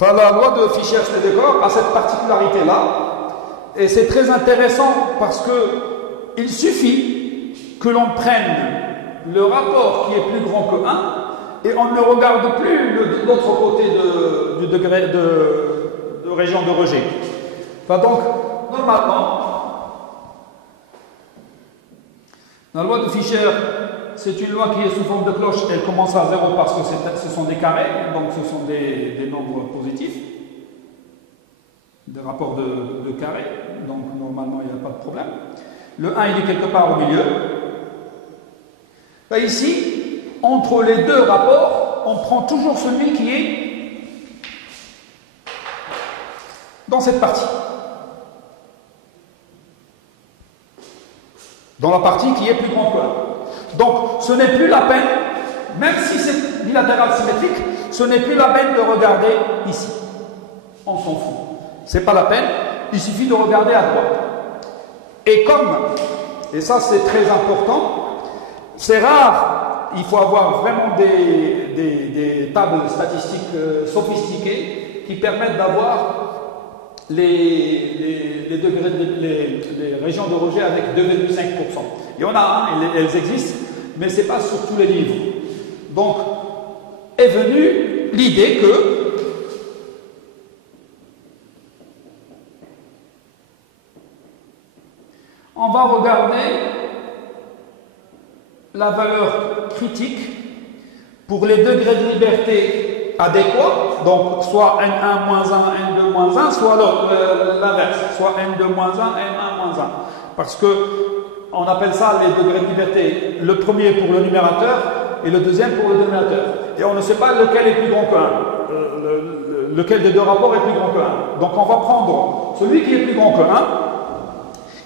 Enfin, la loi de Fischer-Snedeker a cette particularité-là, et c'est très intéressant parce que il suffit que l'on prenne le rapport qui est plus grand que 1 et on ne regarde plus l'autre côté du degré de région de rejet. Enfin, donc, normalement, la loi de Fischer, c'est une loi qui est sous forme de cloche, elle commence à 0 parce que ce sont des carrés, donc ce sont des nombres positifs, des rapports de carrés, donc normalement il n'y a pas de problème. Le 1 il est quelque part au milieu. Là, ici, entre les deux rapports, on prend toujours celui qui est dans cette partie. Dans la partie qui est plus grande que 1. Donc, ce n'est plus la peine, même si c'est bilatéral symétrique, ce n'est plus la peine de regarder ici. On s'en fout. C'est pas la peine, il suffit de regarder à droite. Et comme, et ça c'est très important, c'est rare, il faut avoir vraiment des tables statistiques sophistiquées qui permettent d'avoir les degrés, les régions de rejet avec 2,5%. Il y en a, elles existent, mais ce n'est pas sur tous les livres. Donc, est venue l'idée que on va regarder la valeur critique pour les degrés de liberté adéquats, donc soit N1 moins 1, N2 moins 1, soit l'inverse, soit N2 moins 1, N1 moins 1. Parce que on appelle ça les degrés de liberté, le premier pour le numérateur et le deuxième pour le dénominateur. Et on ne sait pas lequel est plus grand que 1, lequel des deux rapports est plus grand que 1. Donc on va prendre celui qui est plus grand que 1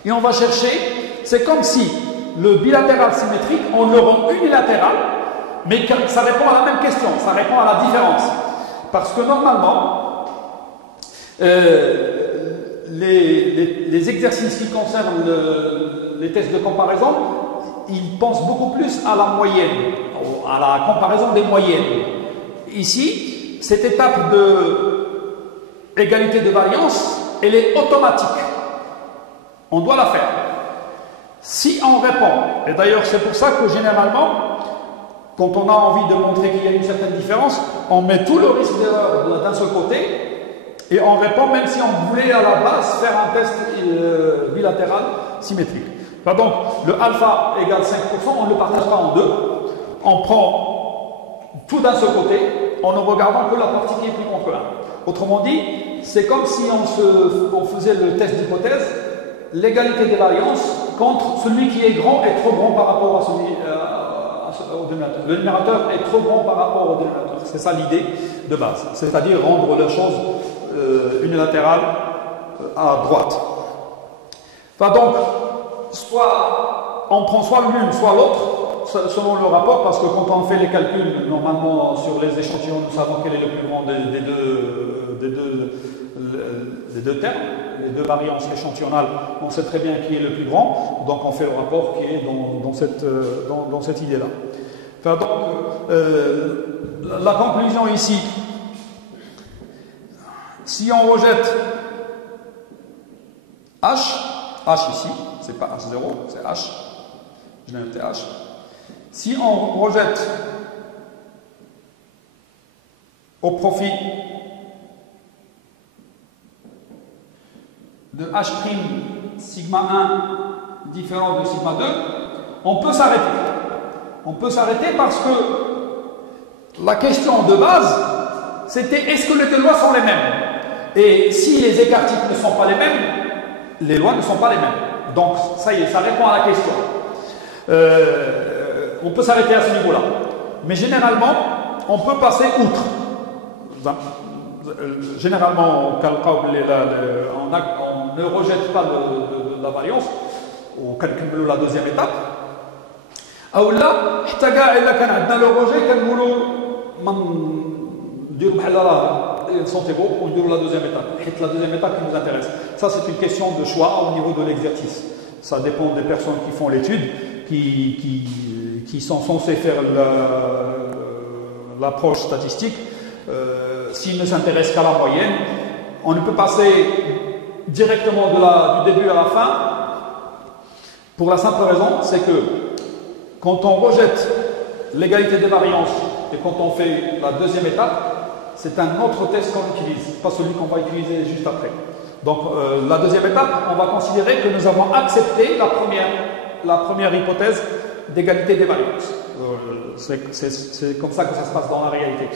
et on va chercher, c'est comme si le bilatéral symétrique, on le rend unilatéral, mais ça répond à la même question, ça répond à la différence. Parce que normalement, les exercices qui concernent les tests de comparaison, ils pensent beaucoup plus à la moyenne, à la comparaison des moyennes. Ici, cette étape de égalité de variance, elle est automatique. On doit la faire. Si on répond, et d'ailleurs c'est pour ça que généralement, quand on a envie de montrer qu'il y a une certaine différence, on met tout le risque d'erreur d'un seul côté et on répond même si on voulait à la base faire un test bilatéral symétrique. Enfin, donc le alpha égale 5%, on ne le partage pas en deux, on prend tout d'un seul côté en ne regardant que la partie qui est plus grande que 1. Autrement dit, c'est comme si on faisait le test d'hypothèse, l'égalité des variances contre celui qui est grand est trop grand par rapport à celui au dénominateur. Le numérateur est trop grand par rapport au dénominateur. C'est ça l'idée de base. C'est-à-dire rendre la chose unilatérale à droite. Enfin donc, soit on prend soit l'une, soit l'autre, selon le rapport, parce que quand on fait les calculs, normalement sur les échantillons, nous savons quel est le plus grand des deux termes, les deux variances échantillonnales, on sait très bien qui est le plus grand, donc on fait le rapport qui est dans cette idée-là. Enfin, donc, la conclusion ici, si on rejette H ici, c'est pas H0, c'est H, je l'ai noté H. Si on rejette au profit de H' sigma 1 différent de sigma 2, on peut s'arrêter. On peut s'arrêter parce que la question de base, c'était est-ce que les deux lois sont les mêmes? Et si les écarts types ne sont pas les mêmes, les lois ne sont pas les mêmes. Donc, ça y est, ça répond à la question. On peut s'arrêter à ce niveau-là. Mais généralement, on peut passer outre. Généralement, on ne rejette pas la variance, on calcule la deuxième étape. Ou là, حتى كاع إلا كان عندنا le rejet, كنقولوا نديروا بحال سونتيغو ونديروا la deuxième étape. حيت la deuxième étape qui nous intéresse. Ça, c'est une question de choix au niveau de l'exercice. Ça dépend des personnes qui font l'étude, qui sont censées faire l'approche statistique. s'il ne s'intéresse qu'à la moyenne. On ne peut passer directement du début à la fin, pour la simple raison, c'est que quand on rejette l'égalité des variances et quand on fait la deuxième étape, c'est un autre test qu'on utilise, pas celui qu'on va utiliser juste après. Donc la deuxième étape, on va considérer que nous avons accepté la première hypothèse d'égalité des variances. C'est comme ça que ça se passe dans la réalité.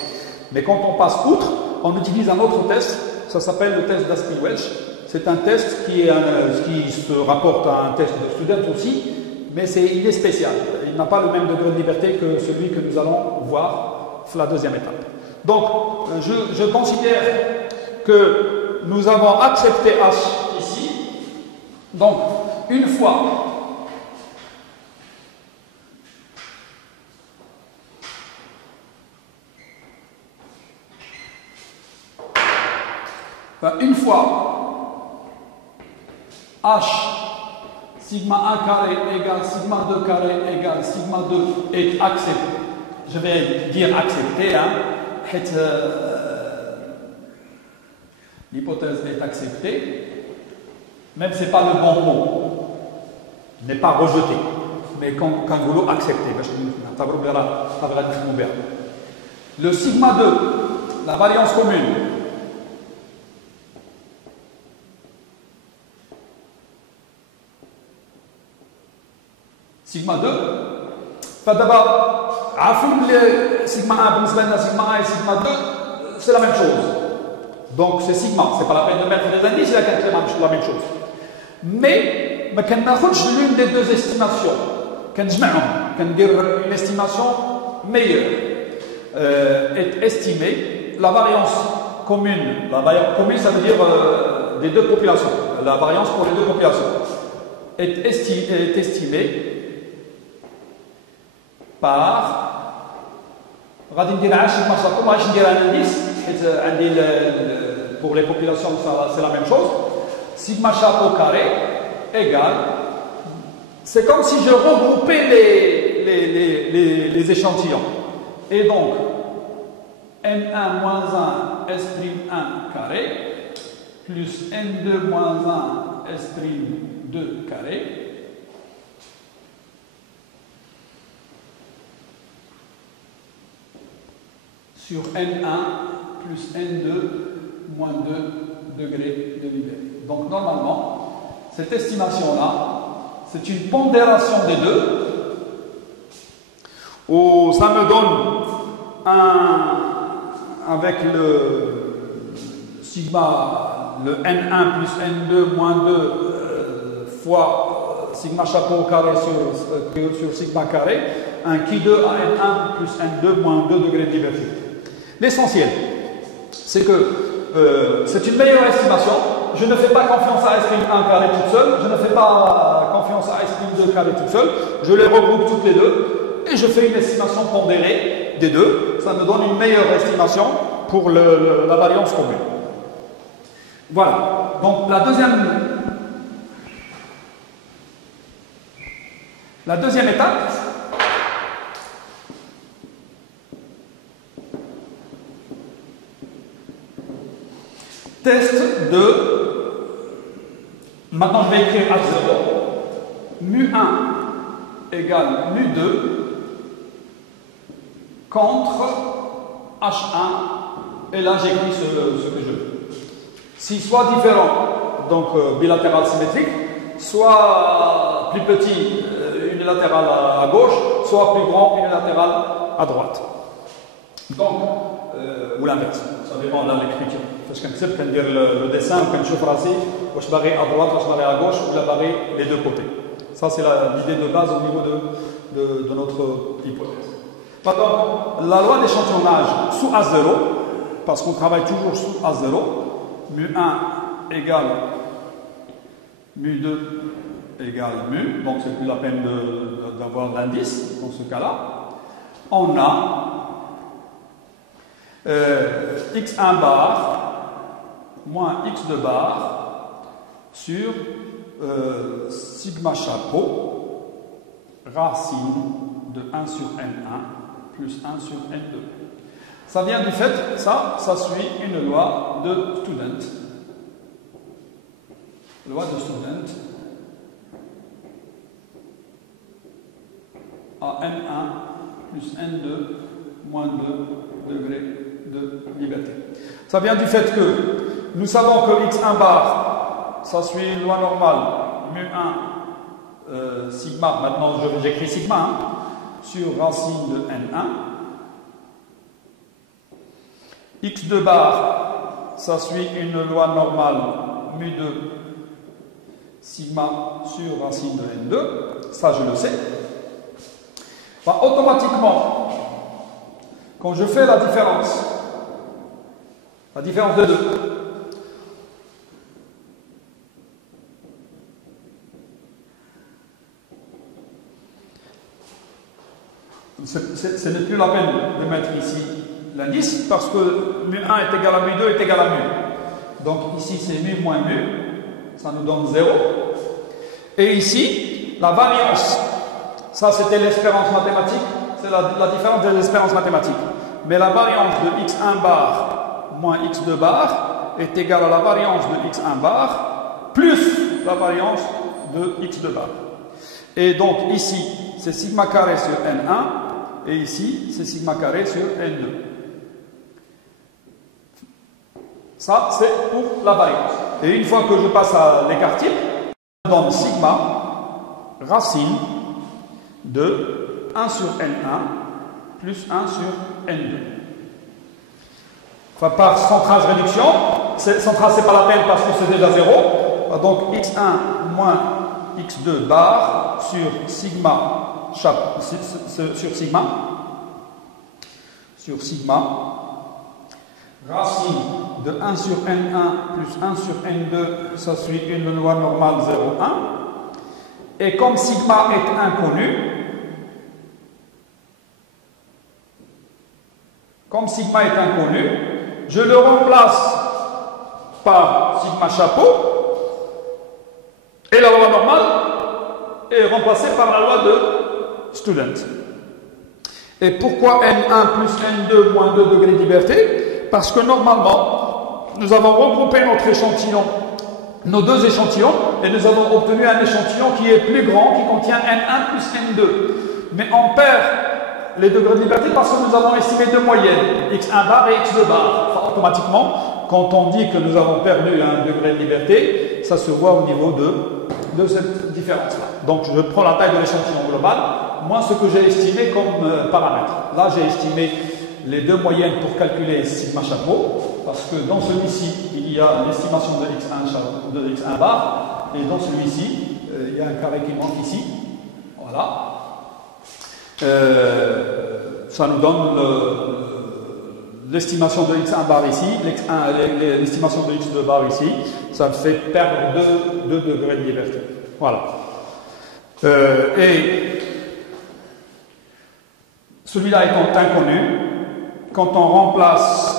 Mais quand on passe outre, on utilise un autre test, ça s'appelle le test d'Aspin-Welch. C'est un test qui se rapporte à un test de student aussi, mais il est spécial. Il n'a pas le même degré de liberté que celui que nous allons voir la deuxième étape. Donc, je considère que nous avons accepté H ici. Donc, une fois H sigma 1 carré égale sigma 2 carré égale sigma 2 est accepté, je vais dire accepté, l'hypothèse est acceptée, même si ce n'est pas le bon mot, n'est pas rejeté, mais quand vous l'acceptez, le sigma 2, la variance commune, sigma 2, d'abord, sigma 1, sigma 1 et sigma 2, c'est la même chose. Donc c'est sigma, c'est pas la peine de mettre les indices, c'est la même chose. Mais, on ne prend pas l'une des deux estimations. On dire une estimation meilleure. Est estimée, la variance commune, ça veut dire des deux populations, la variance pour les deux populations, est estimée par pour les populations c'est la même chose, sigma chapeau carré égale, c'est comme si je regroupais les échantillons, et donc n1 moins 1 S'1 carré plus n2 moins 1 S'2 carré sur N1 plus N2 moins 2 degrés de liberté. Donc normalement, cette estimation-là, c'est une pondération des deux, où ça me donne avec le sigma, le N1 plus N2 moins 2 fois sigma chapeau au carré sur sigma carré, un qui 2 à N1 plus N2 moins 2 degrés de liberté. L'essentiel, c'est que c'est une meilleure estimation. Je ne fais pas confiance à S'1 carré toute seule, je ne fais pas confiance à S'2 carré toute seule, je les regroupe toutes les deux et je fais une estimation pondérée des deux. Ça me donne une meilleure estimation pour la variance commune. Voilà. Donc la deuxième étape, test de, maintenant je vais écrire H0, mu1 égale mu2 contre H1, et là j'écris ce que je veux. Si soit différent, donc bilatéral symétrique, soit plus petit unilatéral à gauche, soit plus grand unilatéral à droite. Donc, ou l'inverse, ça dépend de l'écriture. Parce qu'on sait dire le dessin, on peut choisir je barrer à droite, je barrer à gauche, ou la barrer les deux côtés. Ça, c'est l'idée de base au niveau de notre hypothèse. Pardon, la loi d'échantillonnage sous A0, parce qu'on travaille toujours sous A0, mu1 égale mu2 égale mu, donc c'est plus la peine d'avoir l'indice dans ce cas-là. On a x1 bar moins x2 bar sur sigma chapeau racine de 1 sur n1 plus 1 sur n2. Ça vient du fait, ça suit une loi de student. Loi de student à N1 plus N2 moins 2 degrés de liberté. Ça vient du fait que nous savons que x1 bar, ça suit une loi normale, mu1 sigma, maintenant j'écris sigma, hein, sur racine de N1. x2 bar, ça suit une loi normale, mu2 sigma sur racine de N2, ça je le sais. Bah, automatiquement, quand je fais la différence de 2, ce n'est plus la peine de mettre ici l'indice parce que mu1 est égal à mu2 est égal à mu. Donc ici c'est mu moins mu, ça nous donne 0. Et ici, la variance, ça c'était l'espérance mathématique, c'est la différence des espérances mathématiques. Mais la variance de x1 bar moins x2 bar est égale à la variance de x1 bar plus la variance de x2 bar. Et donc ici, c'est sigma carré sur N1 et ici, c'est sigma carré sur N2. Ça, c'est pour la variance. Et une fois que je passe à l'écart type, je donne sigma racine de 1 sur N1 plus 1 sur N2. Enfin, par centrage réduction, centrage c'est pas la peine parce que c'est déjà 0. Donc x1 moins x2 bar sur sigma, sur sigma, racine de 1 sur N1 plus 1 sur N2, ça suit une loi normale 0,1. Et comme sigma est inconnu, je le remplace par sigma chapeau et la loi normale est remplacée par la loi de student. Et pourquoi N1 plus N2 moins 2 degrés de liberté? Parce que normalement, nous avons regroupé notre échantillon, nos deux échantillons, et nous avons obtenu un échantillon qui est plus grand, qui contient N1 plus N2. Mais on perd les degrés de liberté parce que nous avons estimé deux moyennes, x1 bar et x2 bar. Enfin, automatiquement, quand on dit que nous avons perdu un degré de liberté, ça se voit au niveau de cette différence-là. Donc je prends la taille de l'échantillon global, moins ce que j'ai estimé comme paramètre. Là, j'ai estimé les deux moyennes pour calculer sigma chapeau, parce que dans celui-ci, il y a l'estimation de x1 bar, et dans celui-ci, il y a un carré qui manque ici. Voilà. Ça nous donne l'estimation de x1 bar ici, l'estimation de x2 bar ici, ça me fait perdre 2 degrés de liberté. Voilà. Et celui-là étant inconnu, quand on remplace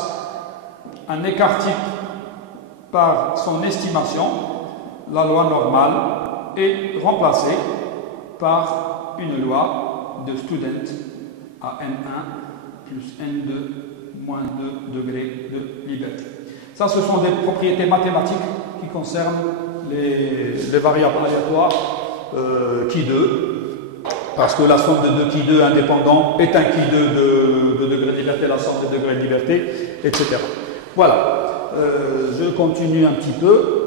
un écart type par son estimation, la loi normale est remplacée par une loi de student à N1 plus N2 moins 2 degrés de liberté. Ça, ce sont des propriétés mathématiques qui concernent les variables aléatoires Ki2, parce que la somme de deux Ki2 indépendants est un Ki2 de degré de liberté, la somme de degrés de liberté, etc. Voilà. Je continue un petit peu.